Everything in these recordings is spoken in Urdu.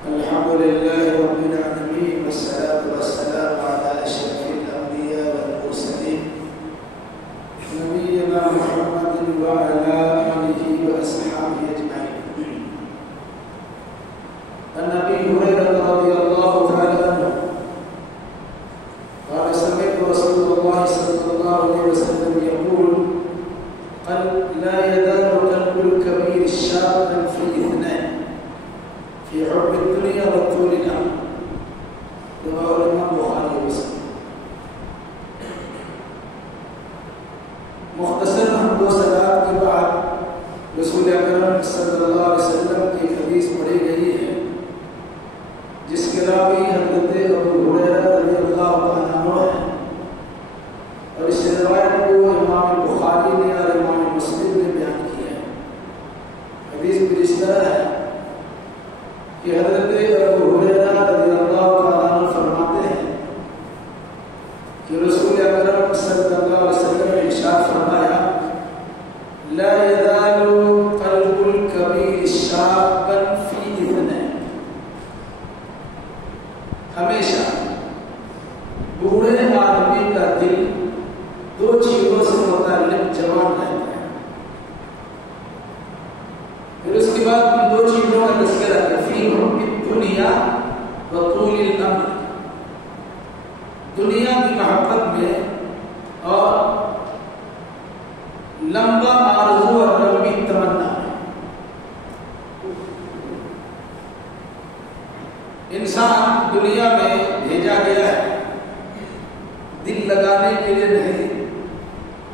الحمد لله رب العالمين والصلاة والسلام على أشرف الأنبياء والمرسلين نبينا محمد وعلى آله وأصحابه أجمعين. عن أبي هريرة رضي الله تعالى عنه قال سمعت رسول الله صلى الله عليه وسلم يقول لا يزال قلب الكبير شابا في اثنين في حب الدنيا وطول الأمل. رواه الإمام البخاري ومسلم. مختصر حمد و صلات کے بعد رسول اکرم صلی اللہ علیہ وسلم کی حدیث پڑھی گئی ہے جس کے راوی حضرت ابو ہریرہ رضی اللہ عنہ ہے، اور اس روایت کو امام بخاری نے اور امام مسلم نے بیان کیا ہے. حدیث میں اس طرح ہے کہ حضرت ابو ہریرہ رضی اللہ عنہ فرماتے ہیں کہ رسول اکرم صلی اللہ علیہ وسلم نے ارشاد فرمایا لا يزال قلب الكبير شابا في اثنين. ہمیشہ بوڑھے آدمی کا دل دو چیزوں سے متعلق جوان رہتا ہے. پھر اس کے بعد ان دو چیزوں کا تذکرہ ہے فی حب الدنیا وطول الامل. دنیا کی محبت میں اور لمبا آرزو اور لمبی تمنا میں. انسان دنیا میں بھیجا گیا ہے دل لگانے کے لیے نہیں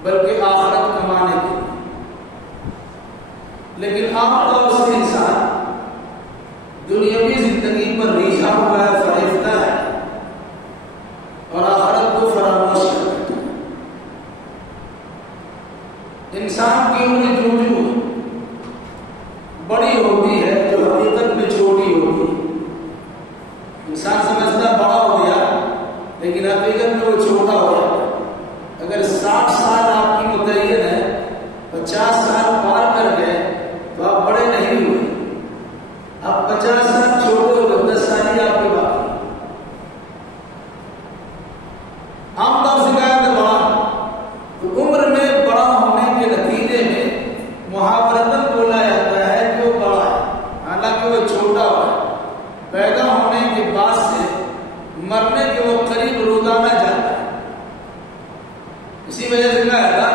بلکہ آخرت کمانے کے لیے. لیکن عام طور سے انسان دنیاوی زندگی پر ریجھا ہوا ہے، فریفتہ ہے اور آخرت کو فراموش کر دیتا ہے. انسان کی عمر جو بڑی ہوتی ہے جو حقیقت میں چھوٹی ہوتی ہے. انسان سمجھتا بڑا ہو گیا لیکن حقیقت میں وہ چھوٹا ہو جاتا ہے. اگر 60 سال آپ کی متعین ہے، 50 سال پار کر گئے تو آپ بڑے نہیں ہوئے. آپ 50 سال چھوٹے ہو گئے، 10 سال ہی آپ کے باقی. عام طور سے کہا کہ بڑا، تو عمر میں بڑا ہونے کے نتیجے میں محاورتاً بولا جاتا ہے کہ وہ بڑا ہے، حالانکہ وہ چھوٹا ہوا ہے. پیدا ہونے کے بعد سے مرنے کے وہ قریب روزانہ جاتا ہے. اسی وجہ سے کہا تھا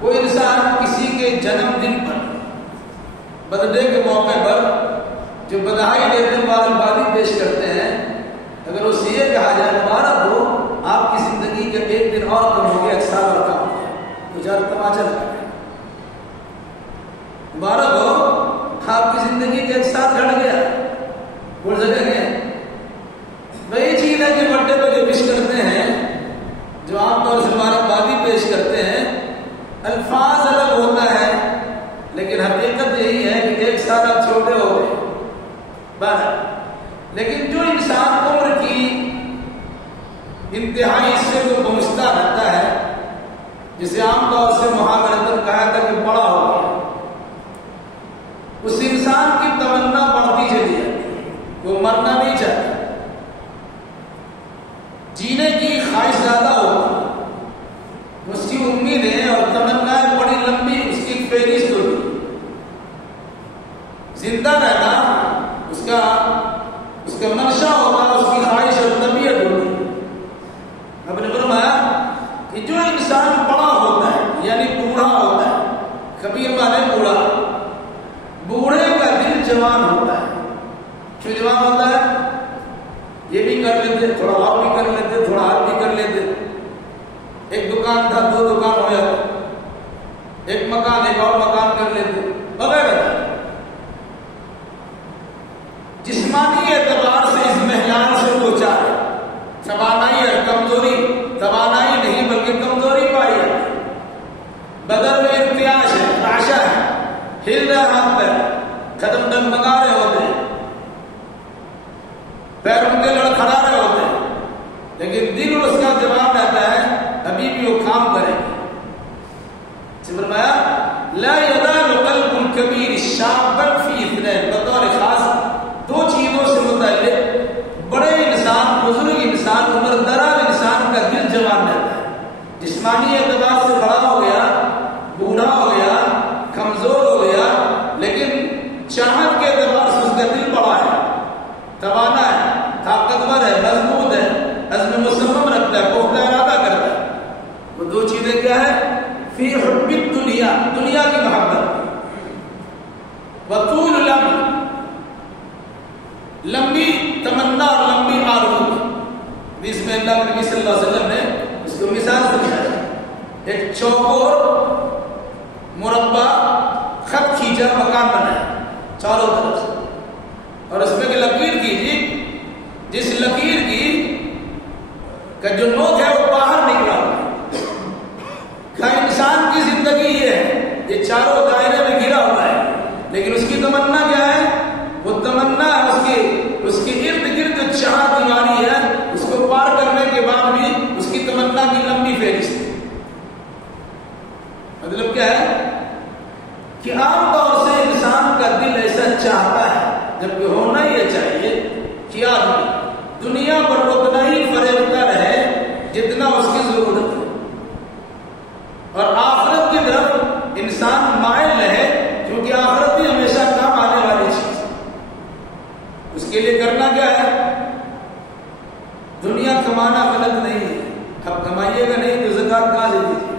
کوئی انسان کسی کے جنم دن پر، برتھ ڈے کے موقع پر جو بدہائی دیتے مبارکبادی پیش کرتے ہیں، اگر اسے یہ کہا جائے مبارک ہو آپ کی زندگی کا ایک دن اور کم ہو گیا، 1 سال اور کم ہو گیا، تو جا تماچا لگا گیا. مبارک ہو آپ کی زندگی کا 1 سال گھٹ گیا، بول سکیں گے. وہی چیز ہے کہ برتھ ڈے پہ جو وش کرتے ہیں، جو عام طور سے مبارکبادی پیش کرتے ہیں، الفاظ الگ ہوتا ہے لیکن حقیقت یہی ہے کہ 1 سال آپ چھوٹے ہو گئے بس. لیکن جو انسان عمر کی انتہائی حصے کو پہنچتا رہتا ہے، جسے عام طور سے محاورتاً کہا تھا کہ بڑا ہو گیا، اس انسان کی تمنا بڑھتی چلی جاتی ہے. وہ مرنا نہیں چاہتا، جینے کی خواہش زیادہ ہوتی، اس کی امیدیں اور تمنائیں بڑی لمبی، اس کی فہرست ہوتی. زندہ رہنا اس کا منشا ہوتا ہے، اس کی خواہش اور طبیعت ہوتی. اب نے فرمایا کہ جو انسان بڑا ہوتا ہے یعنی بوڑھا ہوتا ہے، کبیر مانے بوڑھا، بوڑھے کا دل جوان ہوتا ہے. کیوں جوان ہوتا ہے؟ یہ بھی کر لیتے، تھوڑا اور بھی کر لیتے، تھوڑا اور بھی کر لیتے. ایک دکان تھا 2 دکان ہو جاتا، ایک مکان ایک اور مکان کر لیتے وغیرہ. جسمانی اعتبار سے اس معیار سے پہنچا ہے. توانائی اور کمزوری، توانائی نہیں بلکہ کمزوری پائی ہے. بدن میں ارتعاش ہے، رعشہ ہے، ہل رہا ہاتھ پیر، قدم ڈگمگا رہے ہوتے ہیں، پیر ان کے لڑکھڑا رہے ہوتے ہیں، لیکن دل اس کا جواب رہتا ہے ابھی بھی وہ کام کرے گا. فرمایا لا يزال قلب الكبير شابا في اثنين. بطور خاص 2 چیزوں سے جسمانی اعتبار سے بڑا ہو گیا، بوڑھا ہو گیا، کمزور ہو گیا، لیکن چاہت کے اعتبار سے اس کا دل بڑا ہے، توانا ہے، طاقتور ہے، مضبوط ہے، عزم مصمم رکھتا ہے، پختہ ارادہ کرتا ہے. وہ دو چیزیں کیا ہے؟ فی حب الدنیا، دنیا کی محبت، وطول الامل، لمبی تمنا اور لمبی آرزو. اس میں اللہ کے نبی صلی اللہ علیہ وسلم نے اس کو مثال دکھایا. ایک چوکور مربع خط کھینچا مکان بنایا چاروں طرف سے، اور اس میں لکیر کیجیے، جس لکیر کی کا جو نوک ہے وہ باہر نکلا ہوا. انسان کی زندگی یہ ہے، یہ چاروں دائرے میں گھرا ہوا ہے، لیکن اس کی تمنا کیا ہے؟ وہ تمنا اس کے ارد گرد جو چار دیواری ہے، اس کو پار کرنے کے بعد بھی اس کی تمنا کی لمبی فہرست ہے. مطلب کیا ہے کہ عام طور سے انسان کا دل ایسا چاہتا ہے، جبکہ ہونا یہ چاہیے کہ آدمی دنیا پر اتنا ہی فریبتا رہے جتنا اس کی ضرورت ہے، اور آخرت کی طرف انسان مائل رہے، کیونکہ آخرت بھی ہمیشہ کام آنے والی چیز ہے. اس کے لیے کرنا کیا ہے؟ دنیا کمانا غلط نہیں ہے، اب کمائیے گا نہیں تو زکات کہاں سے دیجیے؟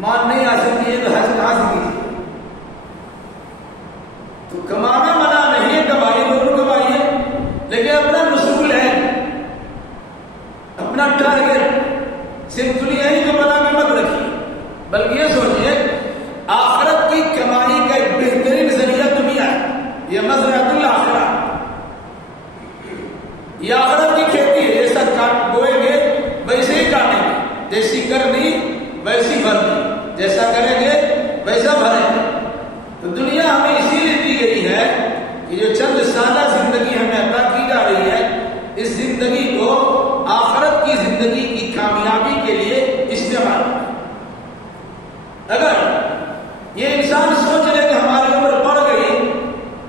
مال نہیں حاصل کیے تو حج کہاں سے کیجیے؟ تو کمانا منع نہیں ہے، کمائیے ضرور کمائیے، لیکن اپنا رسول ہے، اپنا ٹارگیٹ صرف دنیا ہی کو بنا میں مت رکھیے، بلکہ یہ سوچیے آخرت کی کمائی کا ایک بہترین ذریعہ دنیا ہے. یہ مزرعۃ الآخرہ، یہ آخرت کی کھیتی ہے. جیسا بوئیں گے ویسے ہی کاٹیں گے، جیسی کرنی ویسی بھرنی، جیسا کریں گے ویسا بھریں گے. تو دنیا ہمیں اسی لیے دی گئی ہے کہ جو چند سالہ زندگی ہمیں عطا کی جا رہی ہے، اس زندگی کو آخرت کی زندگی کی کامیابی کے لیے استعمال کریں. اگر یہ انسان سوچ لے کہ ہماری عمر بڑھ گئی،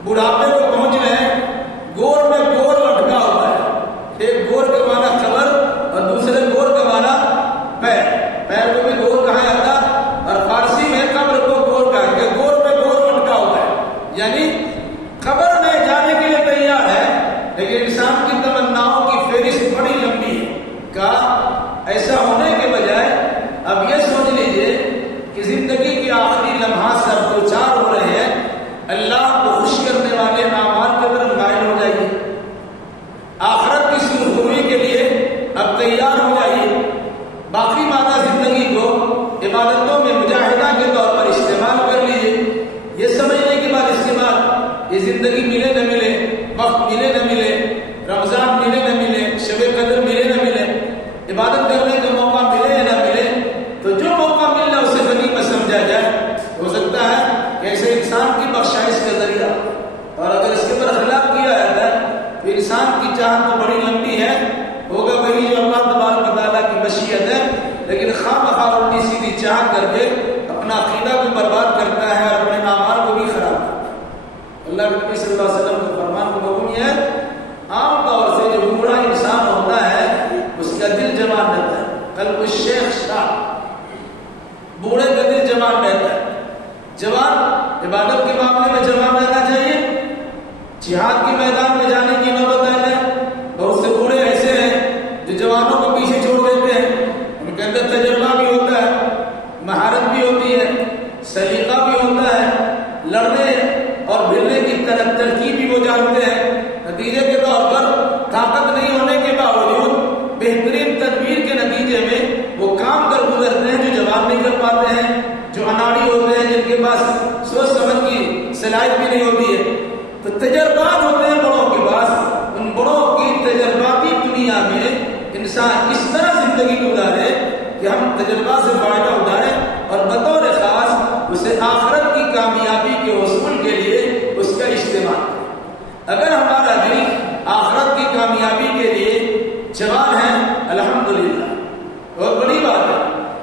بڑھاپے کو پہنچ رہے ہیں، گور میں گور لٹکا ہوا ہے، ایک گور کا مانا قبر اور دوسرے گور کا مانا پیر، پیر کو بھی گور کہا جاتا، اور فارسی میں قبر کو گور کہا کہ گور میں گور لٹکا ہوا ہے، یعنی قبر میں جانے کے لیے تیار ہے، لیکن انسان کی تمناؤں کی فہرست بڑی لمبی ہے. کا ایسا ہونے کے بجائے اب یہ سوچ لیجئے کہ زندگی کے آخری لمحات سے اب دو چار ہو رہے ہیں، اللہ کو خوش کرنے والے اعمال کی طرف مائل ہو جائیے، آخرت کی سرخروئی کے لیے اب تیار ہو جائیے. باقی مانا زندگی کو عبادتوں میں مجاہدہ کے طور پر استعمال کر لیجیے. یہ سمجھنے کے بعد استعمال، یہ زندگی ملے نہ ملے، وقت ملے نہ ملے، رمضان ملے نہ ملے، شب قدر ملے نہ ملے، عبادت کرنے کا موقع ملے یا نہ ملے، تو جو موقع مل رہا اسے غنیمت سمجھا جائے. ہو سکتا ہے کہ ایسے انسان کی بخشائش کا ذریعہ، اور اگر اس کے اوپر خلاف کیا جاتا ہے تو انسان کی چاہت تو بڑی لمبی ہے، ہوگا وہی جو اللہ تبارک و تعالیٰ کی مشیت ہے، لیکن خواہ الٹی سیدھی چاہت کر کے اپنا عقیدہ کو برباد کرتا ہے اور اپنے اعمال کو بھی خراب کرتا ہے. اللہ کے نبی صلی اللہ علیہ وسلم کا فرمان کو معلوم ہے، عام طور سے جو بوڑھا انسان ہوتا ہے اس کا دل جوان رہتا ہے، قلب الشیخ شاہ، بوڑھے کا دل جوان رہتا ہے. جوان عبادت کے معاملے میں جوان رہنا چاہیے، جہاد کے میدان میں جانے کی نوبت آ جائے. بہت سے بوڑھے ایسے ہیں جو جوانوں کو پیچھے چھوڑ دیتے ہیں، ان کے اندر تجربہ بھی ہوتا ہے، مہارت بھی ہوتی ہے، سلیقہ بھی ہوتا ہے، لڑنے اور بھرنے کی ترکیب بھی وہ جانتے ہیں. نتیجے کے طور پر طاقت نہیں ہونے کے باوجود بہترین تدبیر کے نتیجے میں وہ کام کر گزرتے ہیں جو جوان نہیں کر پاتے ہیں، جو اناڑی ہوتے ہیں، جن کے پاس سوچ سمجھ کی صلاحیت بھی نہیں ہوتی ہے. تو تجربات ہوتے ہیں بڑوں کے پاس، ان بڑوں کی تجرباتی دنیا میں انسان اس طرح زندگی گزارے کہ ہم تجربات سے فائدہ اٹھائیں اور بطور خاص اسے آخرت کی کامیابی کے حصول کے لیے اس کا استعمال کریں. اگر ہمارا دل آخرت کی کامیابی کے لیے جوان ہے الحمدللہ، بہت بڑی بات ہے،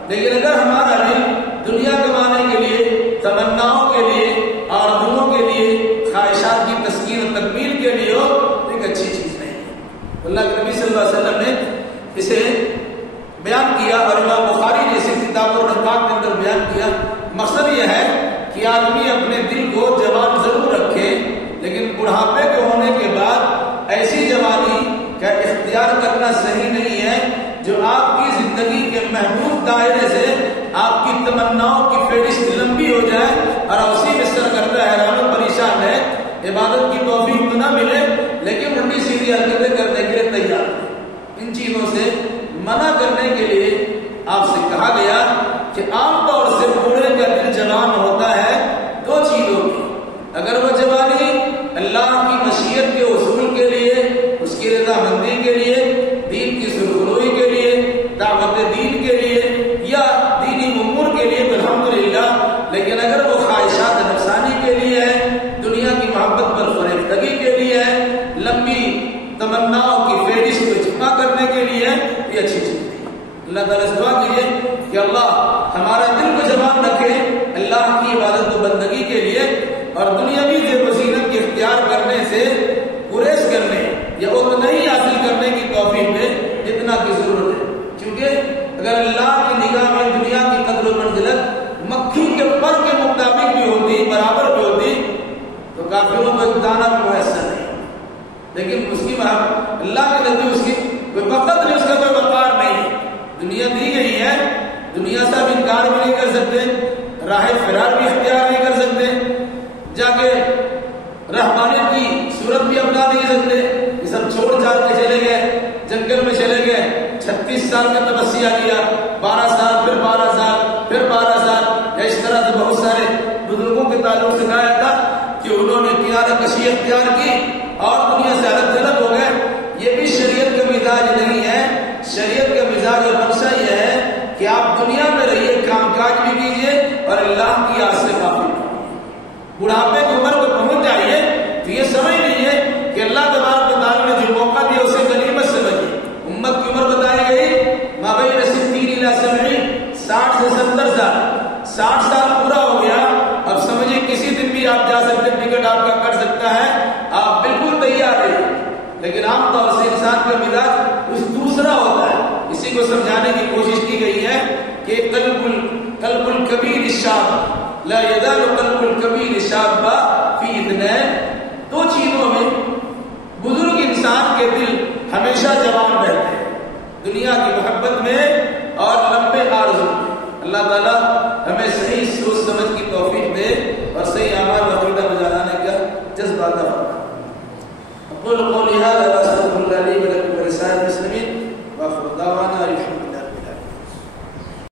لیکن اگر ہمارا دل دنیا کمانے کے لیے، تمناؤں کے لیے، آرزوؤں کے لیے، خواہشات کی تسکین و تکمیل کے لیے ہو، ایک اچھی چیز نہیں ہے. اللہ کے نبی صلی اللہ علیہ وسلم نے اسے بیان کیا اور امام بخاری جیسی کتاب الرقاق کے اندر بیان کیا. مقصد یہ ہے کہ آدمی اپنے دل کو جوان ضرور رکھے، لیکن بڑھاپے کے ہونے کے بعد ایسی جوانی کا اختیار کرنا صحیح نہیں ہے جو آپ کی زندگی کے محدود دائرے سے آپ کی تمناؤں کی فہرست لمبی ہو جائے اور اسی میں سرگردہ حیران و پریشان ہے، عبادت کی توفیق تو نہ ملے لیکن الٹی سیدھی حرکتیں کرنے کے لیے تیار. ان چیزوں سے منع کرنے کے لیے آپ سے کہا گیا کہ عام طور سے بوڑھے کا دل جوان ہوتا ہے دو چیزوں کی. اگر وہ جوانی اللہ کی مشیت کے حصول کے لیے، اس کی رضامندی کے لیے، دین کی سرخروئی کے لیے، دعوت دین کے لیے یا دینی امور کے لیے تو الحمدللہ. لیکن اگر وہ خواہشات نفسانی کے لیے ہے، دنیا کی محبت پر فریفتگی کے لیے ہے، لمبی تمناؤں کی فہرست کو جمع کرنے کے لیے ہے، یہ اچھی چیز ہے. اللہ تعالیٰ سے دعا کیجیے کہ اللہ ہمارا دل کو جوان رکھے اللہ کی عبادت و بندگی کے لیے اور دنیاوی زیب و زینت کی اختیار کرنے سے گریز کرنے یا اتنا ہی حاصل کرنے کی توفیق میں جتنا کی ضرورت ہے. کیونکہ اگر اللہ کی نگاہ میں دنیا کی قدر و منزلت مکھی کے پر کے مطابق بھی ہوتی، برابر بھی ہوتی، تو کافروں کو ایک دانہ بھی میسر نہیں. لیکن اس کی اللہ کے نزدیک اس کی کوئی وقت نہیں، اس کا کوئی وقار نہیں. دنیا دی گئی ہے، دنیا سے بھی انکار بھی نہیں کر سکتے، راہ فرار بھی اختیار نہیں کر سکتے، جا کے رحمانیت کی صورت بھی اپنا نہیں سکتے. یہ سب چھوڑ چھاڑ کے چلے گئے، جنگل میں چلے گئے، 36 سال کا تپسیا کیا، 12 سال پھر 12 سال پھر 12 سال. اس طرح سے بہت سارے بزرگوں کے تعلق سے کہا تھا کہ انہوں نے کنارہ کشی اختیار کی اور دنیا سے الگ تھلگ ہو گئے. یہ بھی شریعت کا مزاج نہیں ہے. شریعت کا مزاج اور نقشہ یہ ہے کہ آپ دنیا میں رہیے، کام کاج بھی کیجیے اور اللہ کی آس سے کافی. بڑھاپے کی عمر کو پہنچ جائیے تو یہ سمجھ نہیں ہے کہ اللہ تبارک و تعالیٰ نے جو موقع دیا اسے غنیمت سمجھیے. امت کی عمر بتائی گئی مابین 60 الی 70، 60 سے 70 سال. 60 سال پورا ہو گیا، اب سمجھیے کسی دن بھی آپ جا سکتے، ٹکٹ آپ کا کٹ سکتا ہے، آپ بالکل تیار ہیں. لیکن عام طور سے انسان کا مزاج کچھ دوسرا ہوتا ہے. اسی کو سمجھانے کی کوشش کی گئی ہے کہ قلب الکبیر شاب لا یزال قلب الکبیر شابا فی اثنین. دو چیزوں میں بزرگ انسان کے دل ہمیشہ جوان رہتے ہیں، دنیا کی محبت میں اور لمبے آرزو میں. اللہ تعالیٰ ہمیں صحیح سوچ سمجھ کی توفیق دے اور صحیح اعمال و عقیدہ بجانے کا جذبہ عطا فرمائے.